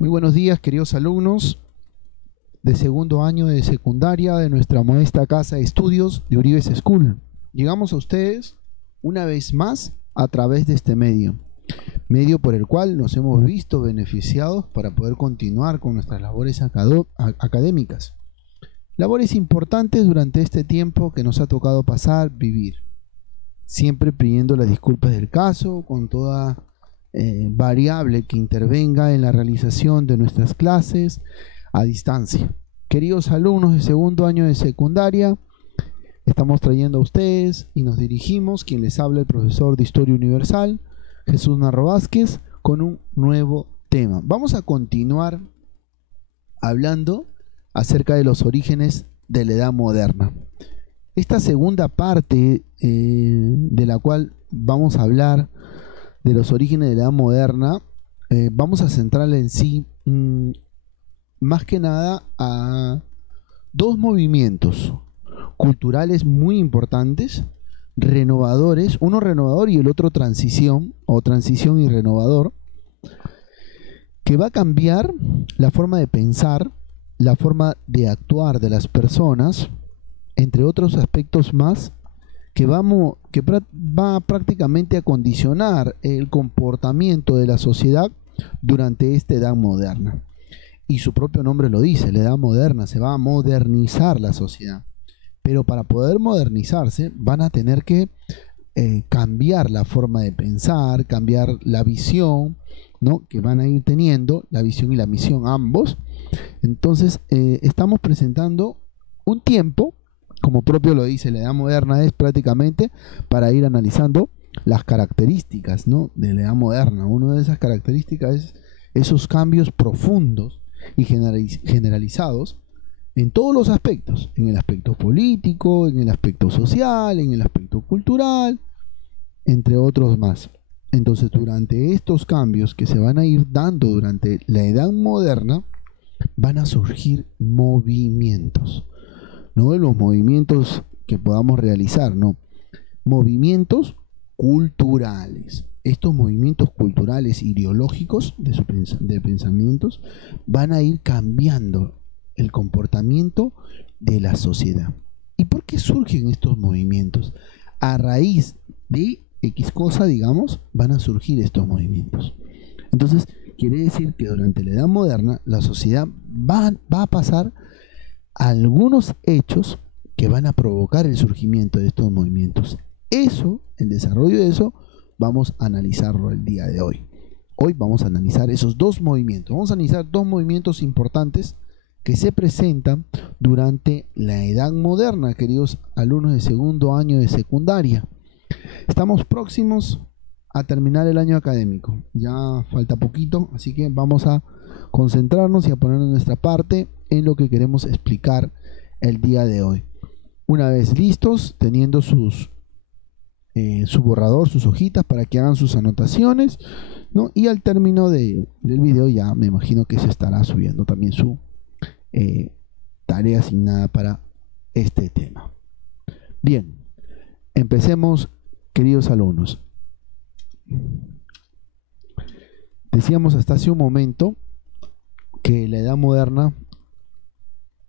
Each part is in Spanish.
Muy buenos días, queridos alumnos de segundo año de secundaria de nuestra modesta casa de estudios de Uribes School. Llegamos a ustedes una vez más a través de este medio por el cual nos hemos visto beneficiados para poder continuar con nuestras labores académicas. Labores importantes durante este tiempo que nos ha tocado vivir. Siempre pidiendo las disculpas del caso, con toda variable que intervenga en la realización de nuestras clases a distancia. Queridos alumnos de segundo año de secundaria, estamos trayendo a ustedes y nos dirigimos, quien les habla el profesor de Historia Universal, Jesús Narro Vázquez, con un nuevo tema. Vamos a continuar hablando acerca de los orígenes de la Edad Moderna. Esta segunda parte de la cual vamos a hablar de los orígenes de la Edad Moderna, vamos a centrarla en sí más que nada a dos movimientos culturales muy importantes, renovadores, uno renovador y el otro transición, o transición y renovador, que va a cambiar la forma de pensar, la forma de actuar de las personas, entre otros aspectos más, que va prácticamente a condicionar el comportamiento de la sociedad durante esta edad moderna. Y su propio nombre lo dice, la edad moderna, se va a modernizar la sociedad. Pero para poder modernizarse van a tener que cambiar la forma de pensar, cambiar la visión, ¿no?, que van a ir teniendo, la visión y la misión ambos. Entonces estamos presentando un tiempo, como propio lo dice, la edad moderna es prácticamente para ir analizando las características, ¿no?, de la edad moderna. Una de esas características es esos cambios profundos y generalizados en todos los aspectos, en el aspecto político, en el aspecto social, en el aspecto cultural, entre otros más. Entonces, durante estos cambios que se van a ir dando durante la edad moderna, van a surgir movimientos. No los movimientos que podamos realizar, no. Movimientos culturales. Estos movimientos culturales ideológicos de pensamientos van a ir cambiando el comportamiento de la sociedad. ¿Y por qué surgen estos movimientos? A raíz de X cosa, digamos, van a surgir estos movimientos. Entonces, quiere decir que durante la Edad Moderna la sociedad va a pasar algunos hechos que van a provocar el surgimiento de estos movimientos. Eso, el desarrollo de eso, vamos a analizarlo el día de hoy. Hoy vamos a analizar esos dos movimientos. Vamos a analizar dos movimientos importantes que se presentan durante la Edad Moderna, queridos alumnos de segundo año de secundaria. Estamos próximos a terminar el año académico. Ya falta poquito, así que vamos a concentrarnos y a poner nuestra parte en lo que queremos explicar el día de hoy. Una vez listos, teniendo su borrador, sus hojitas para que hagan sus anotaciones, ¿no? Y al término del video ya me imagino que se estará subiendo también su tarea asignada para este tema. Bien, empecemos, queridos alumnos. Decíamos hasta hace un momento que la Edad Moderna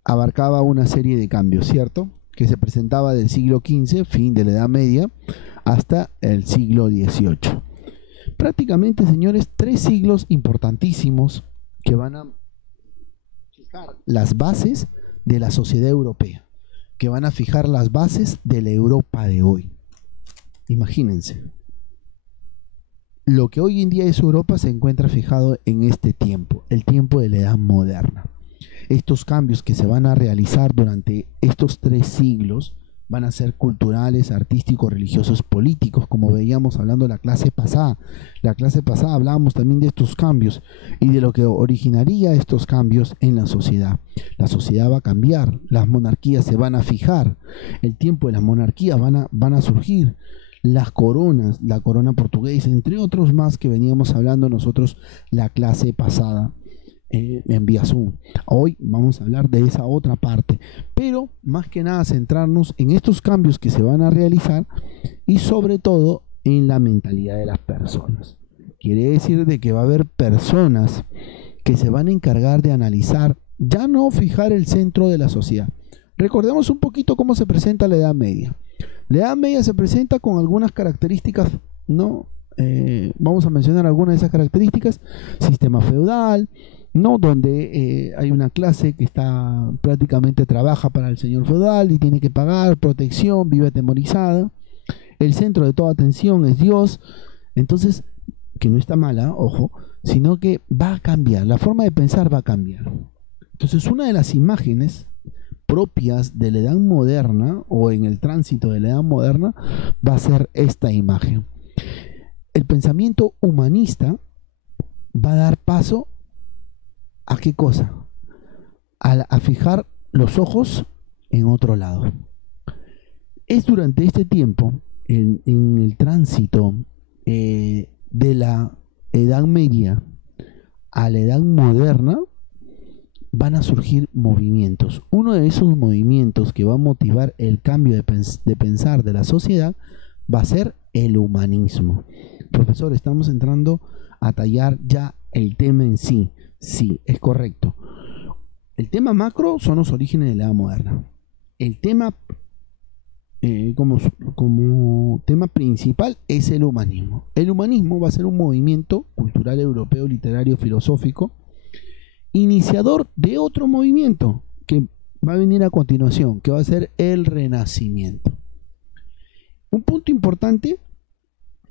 abarcaba una serie de cambios, ¿cierto?, que se presentaba del siglo XV, fin de la Edad Media, hasta el siglo XVIII. Prácticamente, señores, 3 siglos importantísimos que van a fijar las bases de la sociedad europea, que van a fijar las bases de la Europa de hoy. Imagínense, lo que hoy en día es Europa se encuentra fijado en este tiempo, el tiempo de la Edad Moderna. Estos cambios que se van a realizar durante estos 3 siglos van a ser culturales, artísticos, religiosos, políticos, como veíamos hablando la clase pasada. La clase pasada hablábamos también de estos cambios y de lo que originaría estos cambios en la sociedad. La sociedad va a cambiar, las monarquías se van a fijar, el tiempo de las monarquías van a surgir, las coronas, la corona portuguesa, entre otros más que veníamos hablando nosotros la clase pasada en vía Zoom. Hoy vamos a hablar de esa otra parte, pero más que nada centrarnos en estos cambios que se van a realizar y sobre todo en la mentalidad de las personas. Quiere decir de que va a haber personas que se van a encargar de analizar, ya no fijar el centro de la sociedad. Recordemos un poquito cómo se presenta la Edad Media. La Edad Media se presenta con algunas características, ¿no? Vamos a mencionar algunas de esas características. Sistema feudal, ¿no? Donde hay una clase que está prácticamente trabaja para el señor feudal y tiene que pagar protección, vive atemorizada. El centro de toda atención es Dios. Entonces, que no está mala, ojo, sino que va a cambiar, la forma de pensar va a cambiar. Entonces, una de las imágenes propias de la edad moderna o en el tránsito de la edad moderna va a ser esta imagen. El pensamiento humanista va a dar paso ¿a qué cosa? A fijar los ojos en otro lado. Es durante este tiempo, en el tránsito de la Edad Media a la Edad Moderna, van a surgir movimientos. Uno de esos movimientos que va a motivar el cambio de pensar de la sociedad va a ser el humanismo. Profesor, estamos entrando a tallar ya el tema en sí. Sí, es correcto. El tema macro son los orígenes de la Edad Moderna. El tema como tema principal es el humanismo. El humanismo va a ser un movimiento cultural europeo, literario, filosófico, iniciador de otro movimiento que va a venir a continuación, que va a ser el Renacimiento. Un punto importante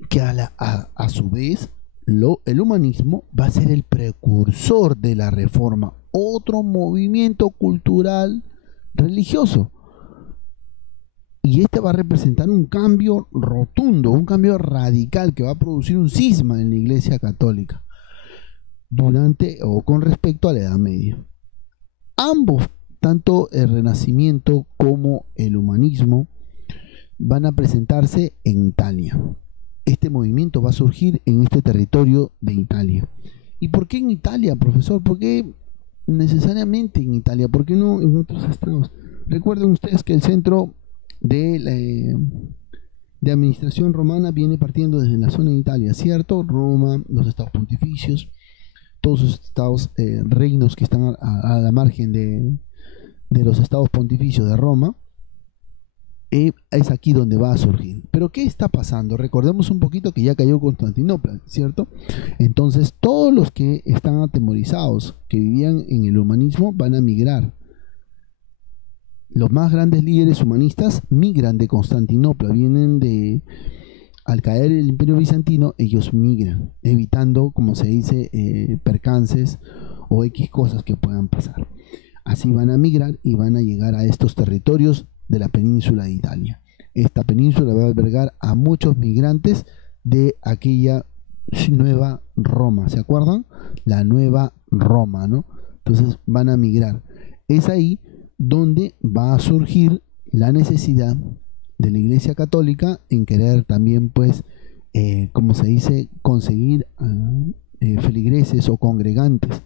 que a su vez el humanismo va a ser el precursor de la Reforma, otro movimiento cultural religioso. Y este va a representar un cambio rotundo, un cambio radical que va a producir un cisma en la Iglesia Católica durante o con respecto a la Edad Media. Ambos, tanto el Renacimiento como el humanismo, van a presentarse en Italia. Este movimiento va a surgir en este territorio de Italia. ¿Y por qué en Italia, profesor? ¿Por qué necesariamente en Italia? ¿Por qué no en otros estados? Recuerden ustedes que el centro de administración romana viene partiendo desde la zona de Italia, ¿cierto? Roma, los estados pontificios, todos los estados, reinos que están a la margen de los estados pontificios de Roma, es aquí donde va a surgir. Pero ¿qué está pasando? Recordemos un poquito que ya cayó Constantinopla, ¿cierto? Entonces todos los que están atemorizados, que vivían en el humanismo, van a migrar. Los más grandes líderes humanistas migran de Constantinopla, al caer el Imperio Bizantino, ellos migran, evitando, como se dice, percances o X cosas que puedan pasar. Así van a migrar y van a llegar a estos territorios de la península de Italia. Esta península va a albergar a muchos migrantes de aquella nueva Roma, ¿se acuerdan? La nueva Roma, ¿no? Entonces van a migrar. Es ahí donde va a surgir la necesidad de la Iglesia Católica en querer también, pues, como se dice, conseguir feligreses o congregantes,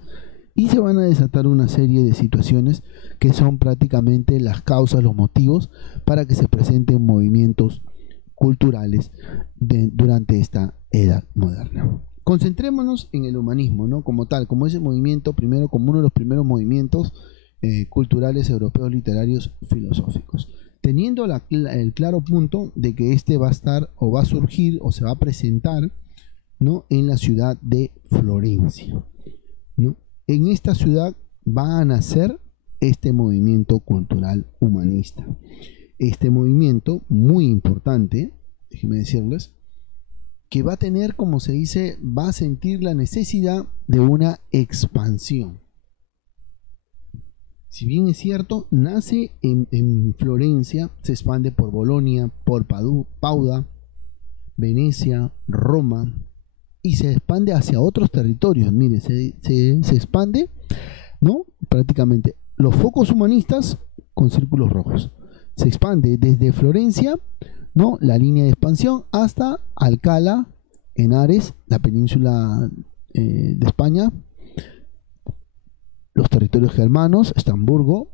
y se van a desatar una serie de situaciones que son prácticamente las causas, los motivos para que se presenten movimientos culturales durante esta edad moderna. Concentrémonos en el humanismo, ¿no? Como tal, como ese movimiento, primero como uno de los primeros movimientos culturales europeos, literarios, filosóficos, teniendo el claro punto de que este va a estar o va a surgir o se va a presentar, ¿no?, en la ciudad de Florencia, ¿no? En esta ciudad va a nacer este movimiento cultural humanista. Este movimiento muy importante, déjenme decirles, que va a tener, como se dice, va a sentir la necesidad de una expansión. Si bien es cierto, nace en Florencia, se expande por Bolonia, por Padua, Venecia, Roma, y se expande hacia otros territorios. Mire, se expande, ¿no?, prácticamente los focos humanistas con círculos rojos. Se expande desde Florencia, ¿no?, la línea de expansión, hasta Alcalá, Henares, la península de España, los territorios germanos, Estamburgo,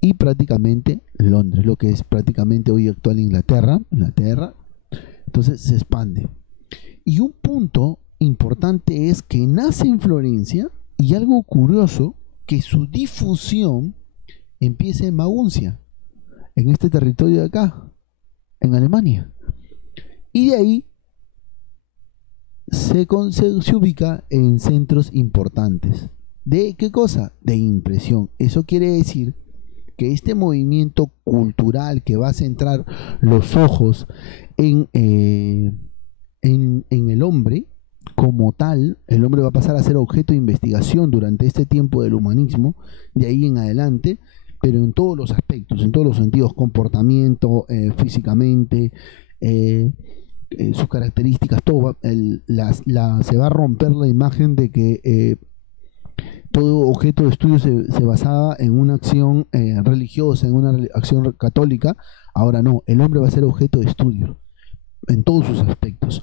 y prácticamente Londres, lo que es prácticamente hoy actual Inglaterra. Entonces se expande. Y un punto importante es que nace en Florencia Y algo curioso, que su difusión empieza en Maguncia, en este territorio de acá, en Alemania. Y de ahí se ubica en centros importantes. ¿De qué cosa? De impresión. Eso quiere decir que este movimiento cultural que va a centrar los ojos en el hombre como tal, el hombre va a pasar a ser objeto de investigación durante este tiempo del humanismo, de ahí en adelante, pero en todos los aspectos, en todos los sentidos: comportamiento, físicamente, sus características, todo se va a romper la imagen de que todo objeto de estudio se basaba en una acción religiosa, en una acción católica. Ahora no, el hombre va a ser objeto de estudio en todos sus aspectos,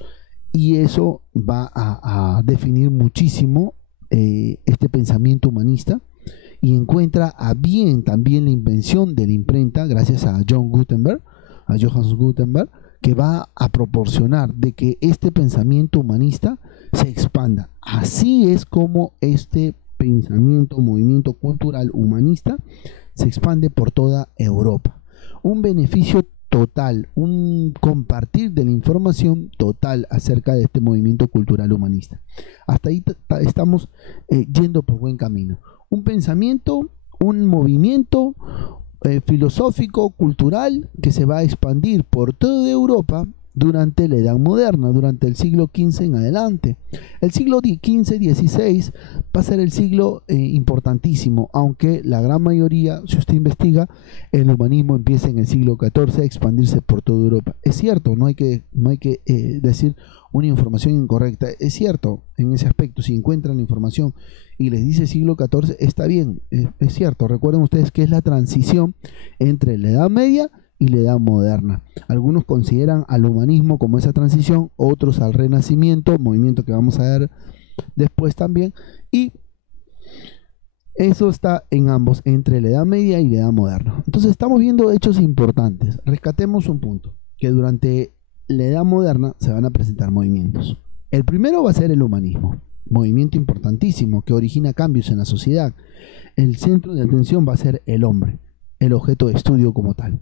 y eso va a definir muchísimo este pensamiento humanista, y encuentra a bien también la invención de la imprenta gracias a Johannes Gutenberg, que va a proporcionar de que este pensamiento humanista se expanda. Así es como este pensamiento, movimiento cultural humanista se expande por toda Europa. Un beneficio total, un compartir de la información total acerca de este movimiento cultural humanista. Hasta ahí estamos yendo por buen camino. Un pensamiento, un movimiento filosófico, cultural, que se va a expandir por toda Europa durante la Edad Moderna, durante el siglo XV en adelante. El siglo XV-XVI va a ser el siglo importantísimo, aunque la gran mayoría, si usted investiga, el humanismo empieza en el siglo XIV a expandirse por toda Europa. Es cierto, no hay que decir una información incorrecta. Es cierto en ese aspecto. Si encuentran la información y les dice siglo XIV, está bien, es cierto. Recuerden ustedes que es la transición entre la Edad Media y la Edad Moderna. Algunos consideran al humanismo como esa transición, otros al Renacimiento, movimiento que vamos a ver después también, y eso está en ambos, entre la Edad Media y la Edad Moderna. Entonces estamos viendo hechos importantes. Rescatemos un punto, que durante la Edad Moderna se van a presentar movimientos. El primero va a ser el humanismo, movimiento importantísimo que origina cambios en la sociedad. El centro de atención va a ser el hombre, el objeto de estudio como tal.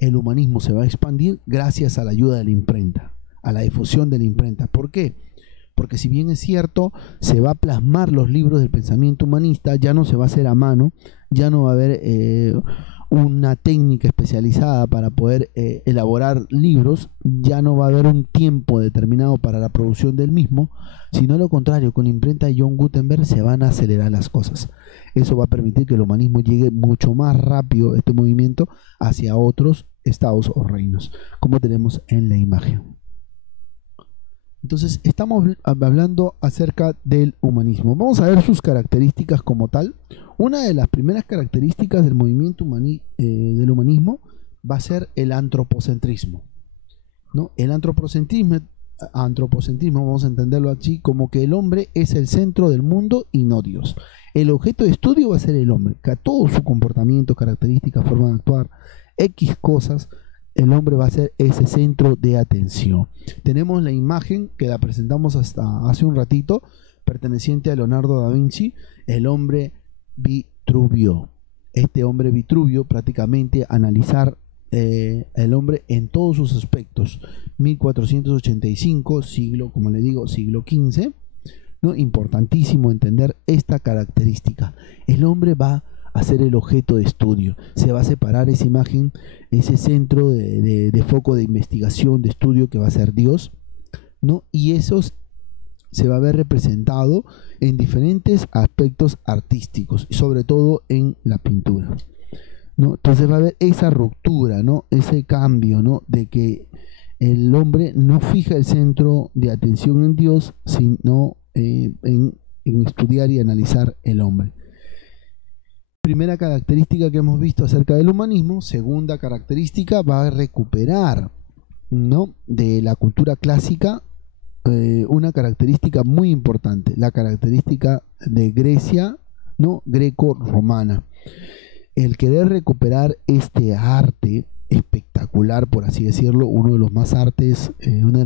El humanismo se va a expandir gracias a la ayuda de la imprenta, a la difusión de la imprenta. ¿Por qué? Porque si bien es cierto, se va a plasmar los libros del pensamiento humanista, ya no se va a hacer a mano, ya no va a haber una técnica especializada para poder elaborar libros, ya no va a haber un tiempo determinado para la producción del mismo, sino lo contrario, con la imprenta de John Gutenberg se van a acelerar las cosas. Eso va a permitir que el humanismo llegue mucho más rápido, este movimiento, hacia otros estados o reinos, como tenemos en la imagen. Entonces estamos hablando acerca del humanismo. Vamos a ver sus características como tal. Una de las primeras características del movimiento del humanismo va a ser el antropocentrismo, ¿no? El antropocentrismo, vamos a entenderlo así, como que el hombre es el centro del mundo y no Dios. El objeto de estudio va a ser el hombre, que a todo su comportamiento, características, forma de actuar, X cosas, el hombre va a ser ese centro de atención. Tenemos la imagen que la presentamos hasta hace un ratito, perteneciente a Leonardo da Vinci, el hombre Vitruvio. Este hombre Vitruvio, prácticamente analizar el hombre en todos sus aspectos. 1485, siglo, como le digo, siglo XV, ¿no? Importantísimo entender esta característica. El hombre va a ser el objeto de estudio. Se va a separar esa imagen, ese centro de foco de investigación, de estudio, que va a ser Dios, ¿no? Y eso se va a ver representado en diferentes aspectos artísticos, y sobre todo en la pintura, ¿no? Entonces va a haber esa ruptura, ¿no? Ese cambio, ¿no? De que el hombre no fija el centro de atención en Dios, sino en estudiar y analizar el hombre. Primera característica que hemos visto acerca del humanismo. Segunda característica, va a recuperar, ¿no?, de la cultura clásica una característica muy importante, la característica de Grecia, ¿no?, greco-romana. El querer recuperar este arte espectacular, por así decirlo, uno de los más artes, uno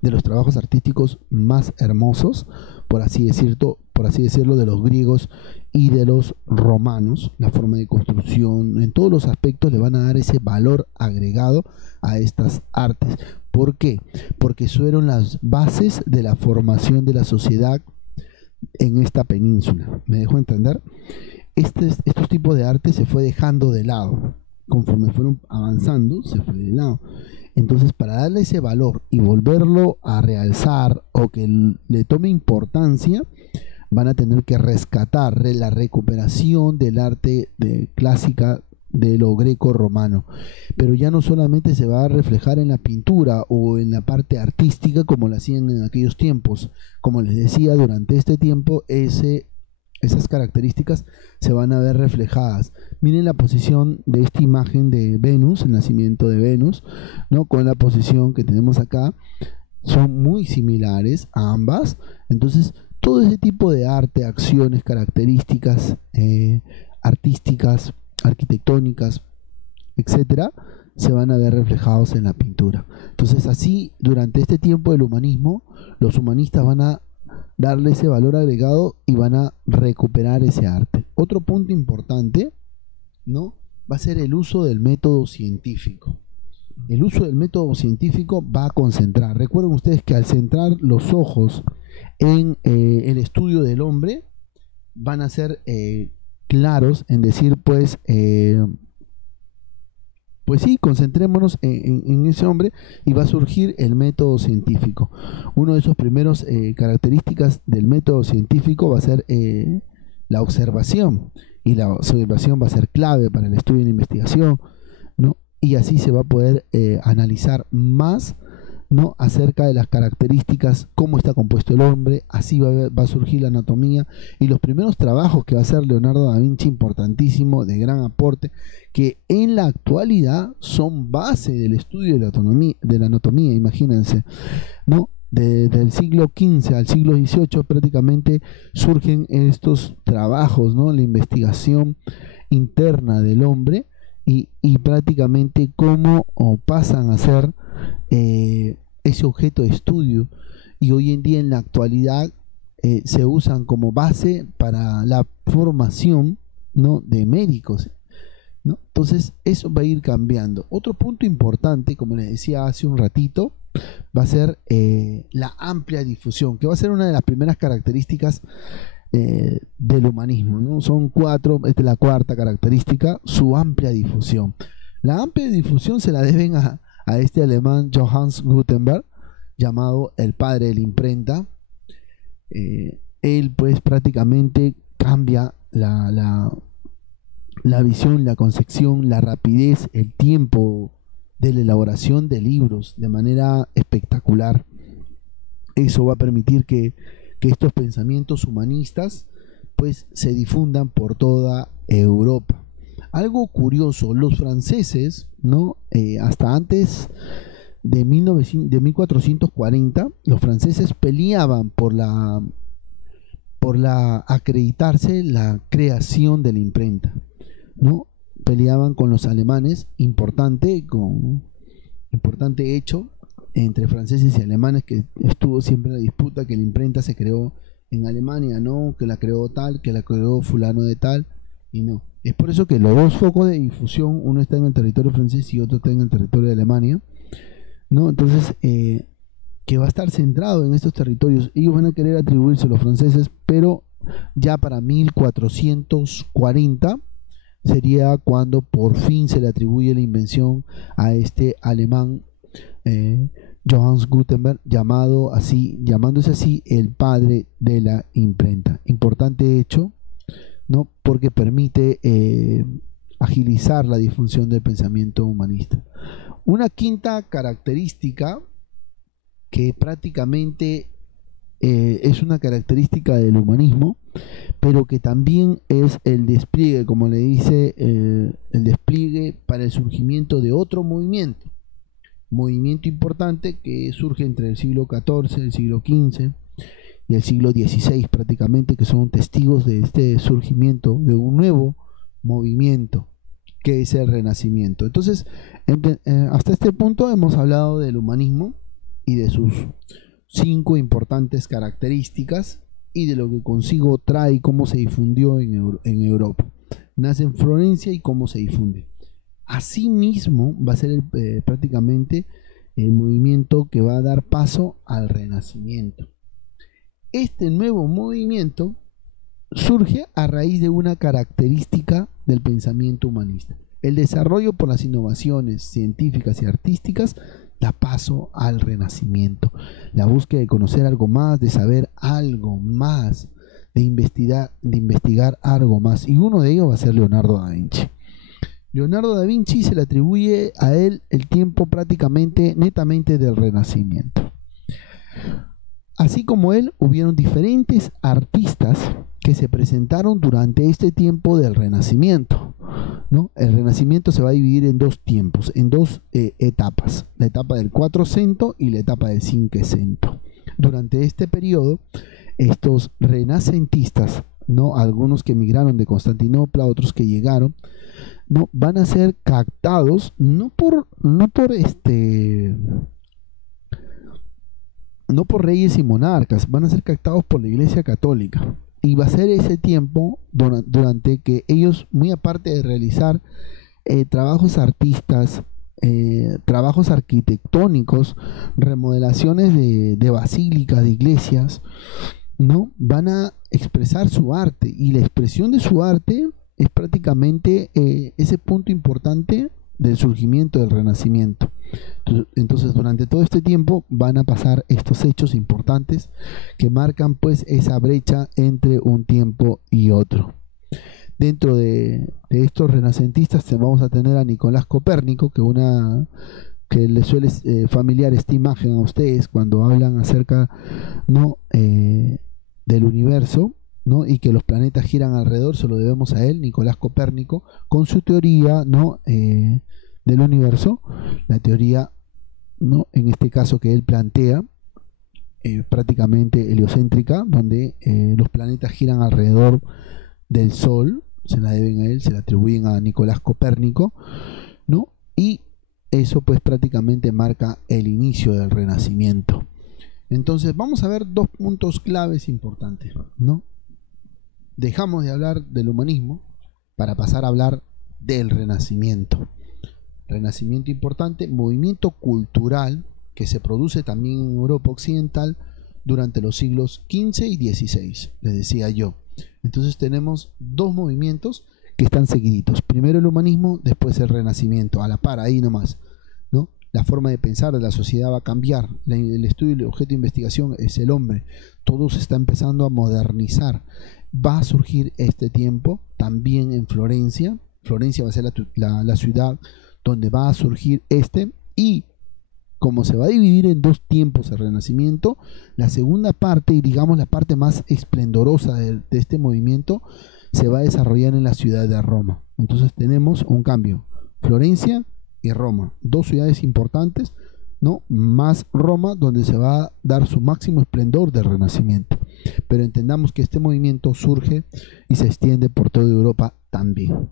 de los trabajos artísticos más hermosos, por así decirlo, por así decirlo, de los griegos y de los romanos. La forma de construcción, en todos los aspectos le van a dar ese valor agregado a estas artes. ¿Por qué? Porque fueron las bases de la formación de la sociedad en esta península. ¿Me dejo entender? Estos tipos de arte se fue dejando de lado. Conforme fueron avanzando, se fue de lado. Entonces, para darle ese valor y volverlo a realzar o que le tome importancia, van a tener que rescatar la recuperación del arte clásica de lo greco-romano. Pero ya no solamente se va a reflejar en la pintura o en la parte artística como lo hacían en aquellos tiempos. Como les decía, durante este tiempo esas características se van a ver reflejadas. Miren la posición de esta imagen de Venus, el nacimiento de Venus, ¿no? Con la posición que tenemos acá, son muy similares a ambas. Entonces, todo ese tipo de arte, acciones, características artísticas, arquitectónicas, etcétera, se van a ver reflejados en la pintura. Entonces, así, durante este tiempo del humanismo, los humanistas van a darle ese valor agregado y van a recuperar ese arte. Otro punto importante, ¿no?, va a ser el uso del método científico. El uso del método científico va a concentrar. Recuerden ustedes que al centrar los ojos en el estudio del hombre, van a ser claros en decir, pues sí, concentrémonos en ese hombre y va a surgir el método científico. Uno de esos primeros características del método científico va a ser la observación, y la observación va a ser clave para el estudio y la investigación, ¿no? Y así se va a poder analizar más, ¿no?, acerca de las características, cómo está compuesto el hombre. Así va a surgir la anatomía y los primeros trabajos que va a hacer Leonardo da Vinci, importantísimo, de gran aporte, que en la actualidad son base del estudio de la anatomía, imagínense, ¿no? Desde el siglo XV al siglo XVIII prácticamente surgen estos trabajos, ¿no?, la investigación interna del hombre y prácticamente cómo pasan a ser ese objeto de estudio, y hoy en día en la actualidad se usan como base para la formación, ¿no?, de médicos, ¿no? Entonces eso va a ir cambiando. Otro punto importante, como les decía hace un ratito, va a ser la amplia difusión, que va a ser una de las primeras características del humanismo, ¿no? Son cuatro, esta es la cuarta característica, su amplia difusión. La amplia difusión se la deben a este alemán Johannes Gutenberg, llamado el padre de la imprenta. Él pues prácticamente cambia la visión, la concepción, la rapidez, el tiempo de la elaboración de libros de manera espectacular. Eso va a permitir que estos pensamientos humanistas pues se difundan por toda Europa. Algo curioso, los franceses, ¿no?, hasta antes de 1440, los franceses peleaban por acreditarse la creación de la imprenta, ¿no? Peleaban con los alemanes, importante hecho entre franceses y alemanes, que estuvo siempre la disputa que la imprenta se creó en Alemania, no, que la creó tal, que la creó fulano de tal, y no. Es por eso que los dos focos de difusión, uno está en el territorio francés y otro está en el territorio de Alemania, ¿no? Entonces, que va a estar centrado en estos territorios. Ellos van a querer atribuirse a los franceses, pero ya para 1440 sería cuando por fin se le atribuye la invención a este alemán Johannes Gutenberg, llamándose así el padre de la imprenta. Importante hecho, ¿no?, porque permite agilizar la difusión del pensamiento humanista. Una quinta característica que prácticamente es una característica del humanismo, pero que también es el despliegue, como le dice, el despliegue para el surgimiento de otro movimiento importante que surge entre el siglo XIV, el siglo XV y el siglo XVI prácticamente, que son testigos de este surgimiento de un nuevo movimiento que es el Renacimiento. Entonces, hasta este punto hemos hablado del humanismo y de sus 5 importantes características, y de lo que consigo trae y cómo se difundió en Europa. Nace en Florencia y cómo se difunde. Asimismo, va a ser prácticamente el movimiento que va a dar paso al Renacimiento. Este nuevo movimiento surge a raíz de una característica del pensamiento humanista. El desarrollo por las innovaciones científicas y artísticas da paso al Renacimiento. La búsqueda de conocer algo más, de saber algo más, de investigar algo más. Y uno de ellos va a ser Leonardo da Vinci. Leonardo da Vinci se le atribuye a él el tiempo prácticamente netamente del Renacimiento. Así como él, hubieron diferentes artistas que se presentaron durante este tiempo del Renacimiento, ¿no? El Renacimiento se va a dividir en dos tiempos, en dos etapas, la etapa del Quattrocento y la etapa del Cinquecento. Durante este periodo, estos renacentistas, ¿no? Algunos que emigraron de Constantinopla, otros que llegaron, ¿no? Van a ser captados no por reyes y monarcas, van a ser captados por la Iglesia Católica. Y va a ser ese tiempo durante que ellos, muy aparte de realizar trabajos artistas, trabajos arquitectónicos, remodelaciones de basílicas, de iglesias, ¿no? Van a expresar su arte, y la expresión de su arte es prácticamente ese punto importante del surgimiento del Renacimiento. Entonces, durante todo este tiempo van a pasar estos hechos importantes que marcan pues esa brecha entre un tiempo y otro. Dentro de estos renacentistas vamos a tener a Nicolás Copérnico, que les suele familiar esta imagen a ustedes cuando hablan acerca, ¿no? Del universo, ¿no? Y que los planetas giran alrededor. Se lo debemos a él, Nicolás Copérnico, con su teoría, ¿no? Del universo, la teoría, ¿no? En este caso que él plantea, prácticamente heliocéntrica, donde los planetas giran alrededor del Sol. Se la deben a él, se la atribuyen a Nicolás Copérnico, ¿no? Y eso pues prácticamente marca el inicio del Renacimiento. Entonces vamos a ver dos puntos claves importantes, ¿no? Dejamos de hablar del humanismo para pasar a hablar del Renacimiento. Renacimiento importante, movimiento cultural que se produce también en Europa Occidental durante los siglos XV y XVI, les decía yo. Entonces tenemos dos movimientos que están seguiditos. Primero el humanismo, después el Renacimiento, a la par, ahí nomás, ¿no? La forma de pensar de la sociedad va a cambiar. El estudio y el objeto de investigación es el hombre. Todo se está empezando a modernizar. Va a surgir este tiempo también en Florencia. Florencia va a ser la ciudad donde va a surgir y como se va a dividir en dos tiempos el Renacimiento, la segunda parte, y digamos la parte más esplendorosa de este movimiento, se va a desarrollar en la ciudad de Roma. Entonces tenemos un cambio, Florencia y Roma, dos ciudades importantes, ¿no? Más Roma, donde se va a dar su máximo esplendor del Renacimiento. Pero entendamos que este movimiento surge y se extiende por toda Europa también.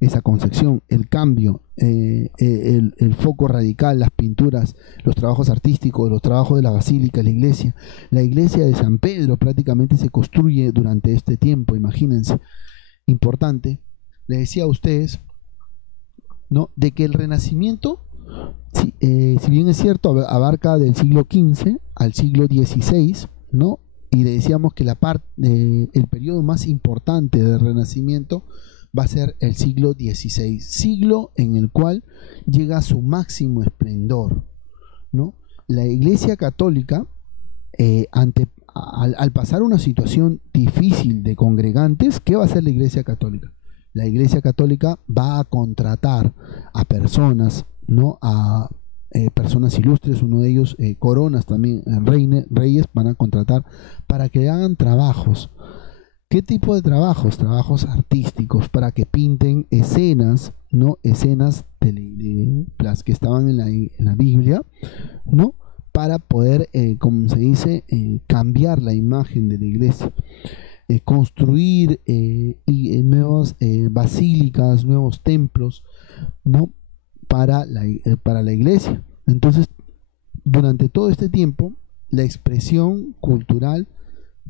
Esa concepción, el cambio, el foco radical, las pinturas, los trabajos artísticos, los trabajos de la basílica, la iglesia de San Pedro prácticamente se construye durante este tiempo, imagínense, importante. Les decía a ustedes, ¿no? De que el Renacimiento, si bien es cierto, abarca del siglo XV al siglo XVI, ¿no? Y le decíamos que el periodo más importante del Renacimiento va a ser el siglo XVI, siglo en el cual llega a su máximo esplendor, ¿no? La Iglesia Católica, al pasar una situación difícil de congregantes, ¿qué va a hacer la Iglesia Católica? La Iglesia Católica va a contratar a personas, ¿no? A personas ilustres, uno de ellos, coronas también, reyes, van a contratar para que hagan trabajos. ¿Qué tipo de trabajos? Trabajos artísticos, para que pinten escenas, ¿no? Escenas de las que estaban en la Biblia, ¿no? Para poder, como se dice, cambiar la imagen de la iglesia. Construir nuevas basílicas, nuevos templos, ¿no? Para la iglesia. Entonces, durante todo este tiempo, la expresión cultural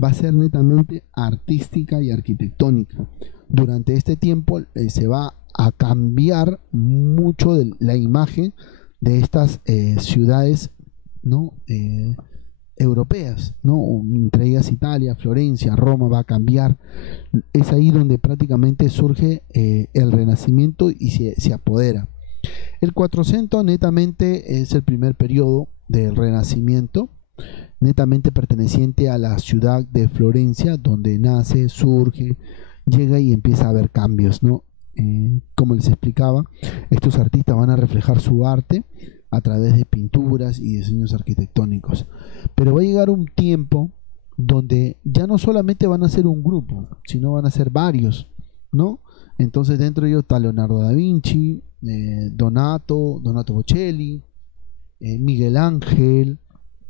va a ser netamente artística y arquitectónica. Durante este tiempo se va a cambiar mucho de la imagen de estas ciudades, ¿no? Europeas, ¿no? Entre ellas Italia, Florencia, Roma, va a cambiar. Es ahí donde prácticamente surge el Renacimiento y se apodera. El 400 netamente es el primer periodo del Renacimiento, netamente perteneciente a la ciudad de Florencia, donde nace, surge, llega y empieza a haber cambios, ¿no? Como les explicaba, estos artistas van a reflejar su arte a través de pinturas y diseños arquitectónicos. Pero va a llegar un tiempo donde ya no solamente van a ser un grupo, sino van a ser varios, ¿no? Entonces dentro de ellos está Leonardo da Vinci, Donato Botticelli, Miguel Ángel,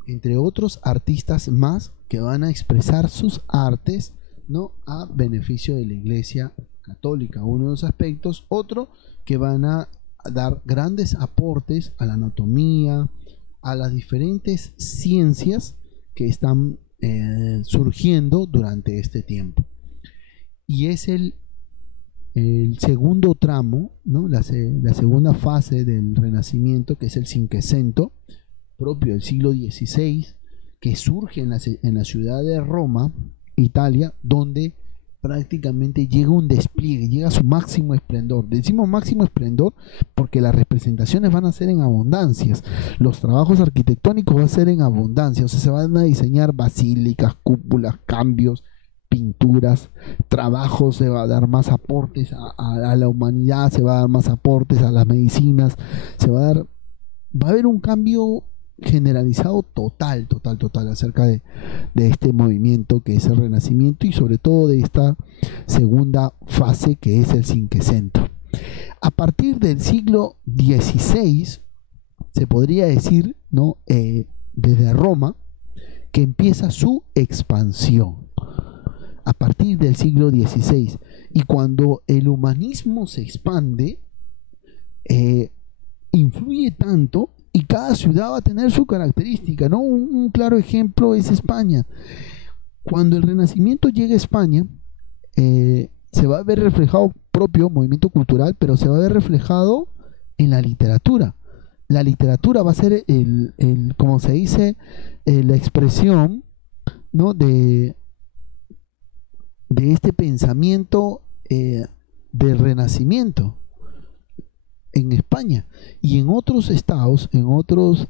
entre otros artistas más que van a expresar sus artes, ¿no? A beneficio de la Iglesia Católica, uno de los aspectos. Otro, que van a dar grandes aportes a la anatomía, a las diferentes ciencias que están surgiendo durante este tiempo. Y es el segundo tramo, ¿no? La segunda fase del Renacimiento, que es el Cinquecento, propio del siglo XVI, que surge en la ciudad de Roma, Italia, donde prácticamente llega un despliegue, llega a su máximo esplendor. Decimos máximo esplendor porque las representaciones van a ser en abundancias, los trabajos arquitectónicos van a ser en abundancia, o sea, se van a diseñar basílicas, cúpulas, cambios, pinturas, trabajos, se va a dar más aportes a la humanidad, se va a dar más aportes a las medicinas, va a haber un cambio generalizado total acerca de este movimiento que es el Renacimiento, y sobre todo de esta segunda fase que es el Cinquecento. A partir del siglo XVI se podría decir, ¿no? Desde Roma, que empieza su expansión a partir del siglo XVI, y cuando el humanismo se expande, influye tanto, y cada ciudad va a tener su característica, ¿no? Un claro ejemplo es España. Cuando el Renacimiento llega a España, se va a ver reflejado propio movimiento cultural, pero se va a ver reflejado en la literatura. La literatura va a ser como se dice, la expresión, ¿no? de este pensamiento del Renacimiento en España, y en otros estados, en otros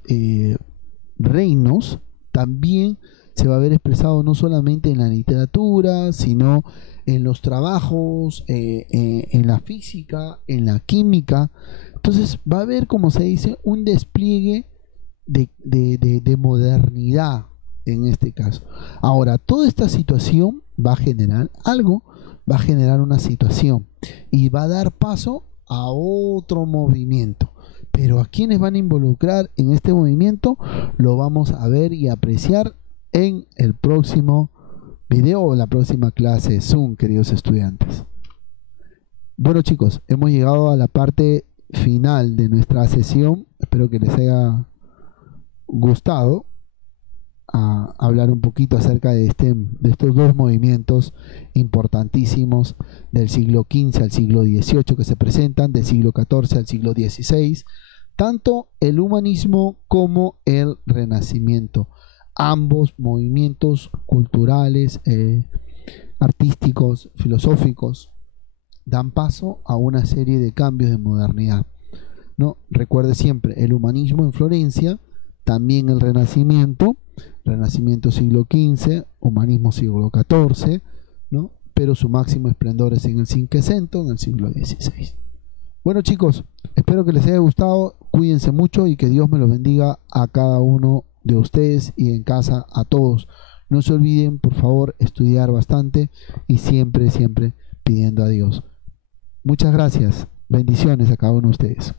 reinos, también se va a ver expresado no solamente en la literatura, sino en los trabajos, en la física, en la química. Entonces va a haber, como se dice, un despliegue de modernidad en este caso. Ahora, toda esta situación va a generar algo, va a generar una situación y va a dar paso a otro movimiento. Pero a quienes van a involucrar en este movimiento lo vamos a ver y apreciar en el próximo video o la próxima clase Zoom, queridos estudiantes. Bueno, chicos, hemos llegado a la parte final de nuestra sesión. Espero que les haya gustado a hablar un poquito acerca de estos dos movimientos importantísimos del siglo XV al siglo XVIII que se presentan, del siglo XIV al siglo XVI, tanto el humanismo como el Renacimiento. Ambos movimientos culturales, artísticos, filosóficos, dan paso a una serie de cambios de modernidad, ¿no? Recuerde siempre, el humanismo en Florencia, también el Renacimiento siglo XV, humanismo siglo XIV, ¿no? Pero su máximo esplendor es en el Cinquecento, en el siglo XVI. Bueno, chicos, espero que les haya gustado, cuídense mucho y que Dios me los bendiga a cada uno de ustedes y en casa a todos. No se olviden, por favor, estudiar bastante y siempre pidiendo a Dios. Muchas gracias, bendiciones a cada uno de ustedes.